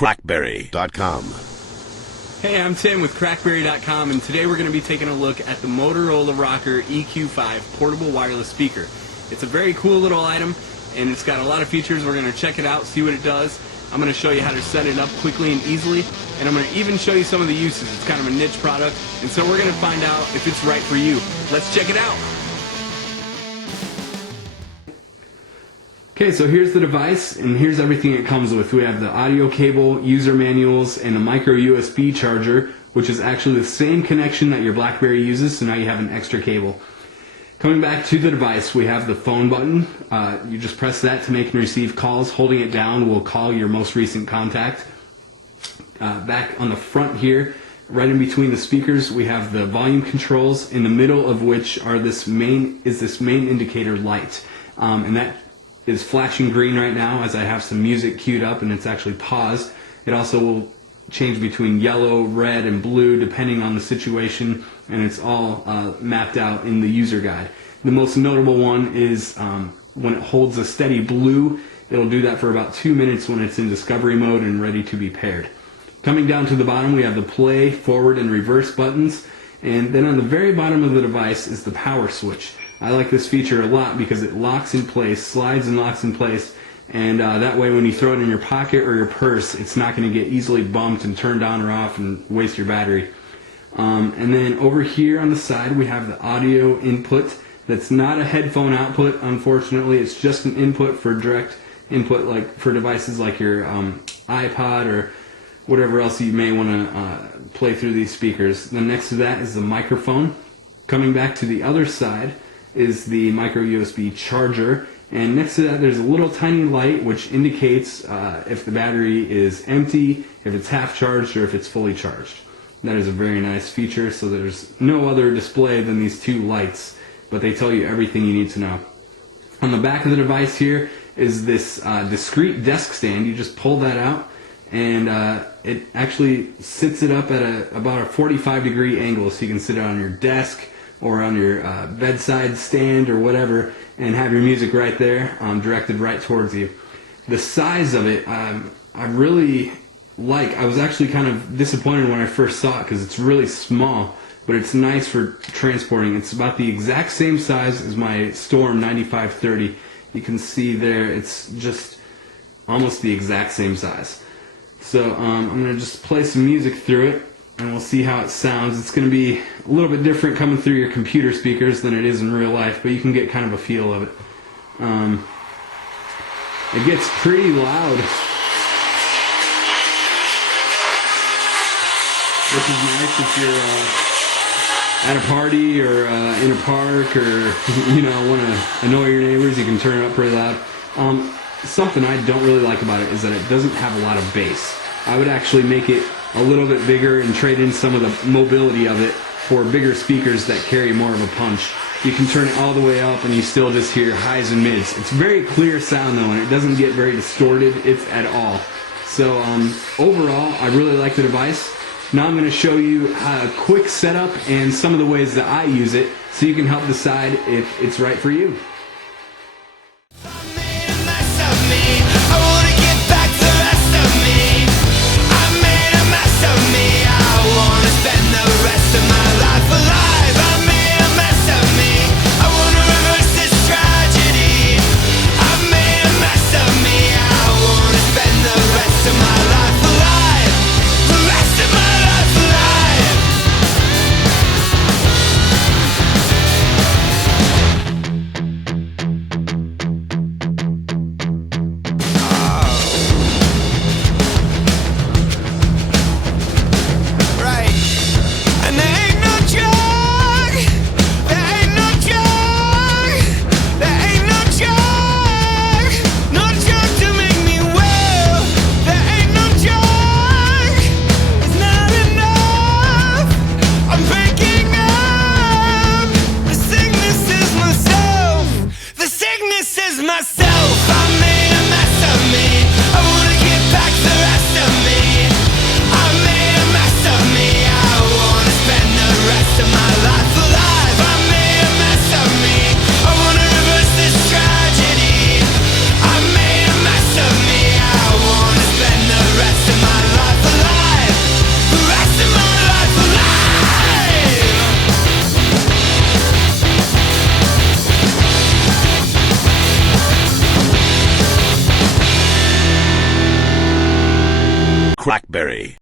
CrackBerry.com. Hey, I'm Tim with CrackBerry.com, and today we're going to be taking a look at the MotoROKR EQ5 portable wireless speaker. It's a very cool little item, and it's got a lot of features. We're going to check it out, see what it does. I'm going to show you how to set it up quickly and easily, and I'm going to even show you some of the uses. It's kind of a niche product, and so we're going to find out if it's right for you. Let's check it out. Okay, so here's the device, and here's everything it comes with. We have the audio cable, user manuals, and a micro USB charger, which is actually the same connection that your BlackBerry uses, so now you have an extra cable. Coming back to the device, we have the phone button. You just press that to make and receive calls. Holding it down will call your most recent contact. Back on the front here, right in between the speakers, we have the volume controls, in the middle of which are this main indicator light. And that is flashing green right now as I have some music queued up and it's actually paused. It also will change between yellow, red, and blue depending on the situation, and it's all mapped out in the user guide. The most notable one is when it holds a steady blue, it'll do that for about 2 minutes when it's in discovery mode and ready to be paired. Coming down to the bottom, we have the play, forward, and reverse buttons, and then on the very bottom of the device is the power switch. I like this feature a lot because it locks in place, slides and locks in place, and that way when you throw it in your pocket or your purse, it's not going to get easily bumped and turned on or off and waste your battery. And then over here on the side we have the audio input. That's not a headphone output, unfortunately. It's just an input for direct input, like for devices like your iPod or whatever else you may want to play through these speakers. Then next to that is the microphone. Coming back to the other side is the micro USB charger, and next to that there's a little tiny light which indicates if the battery is empty, if it's half charged, or if it's fully charged. That is a very nice feature, so there's no other display than these two lights, but they tell you everything you need to know. On the back of the device here is this discrete desk stand. You just pull that out, and it actually sits it up at about a 45-degree angle, so you can sit it on your desk or on your bedside stand or whatever and have your music right there directed right towards you. The size of it I really like. I was actually kind of disappointed when I first saw it because it's really small, but it's nice for transporting. It's about the exact same size as my Storm 9530. You can see there it's just almost the exact same size. So I'm going to just play some music through it, and we'll see how it sounds. It's going to be a little bit different coming through your computer speakers than it is in real life, but you can get kind of a feel of it. It gets pretty loud, which is nice if you're at a party or in a park, or want to annoy your neighbors. You can turn it up pretty loud. Something I don't really like about it is that it doesn't have a lot of bass. I would actually make it a little bit bigger and trade in some of the mobility of it for bigger speakers that carry more of a punch. You can turn it all the way up and you still just hear highs and mids. It's very clear sound though, and it doesn't get very distorted at all. So overall, I really like the device. Now I'm going to show you a quick setup and some of the ways that I use it so you can help decide if it's right for you.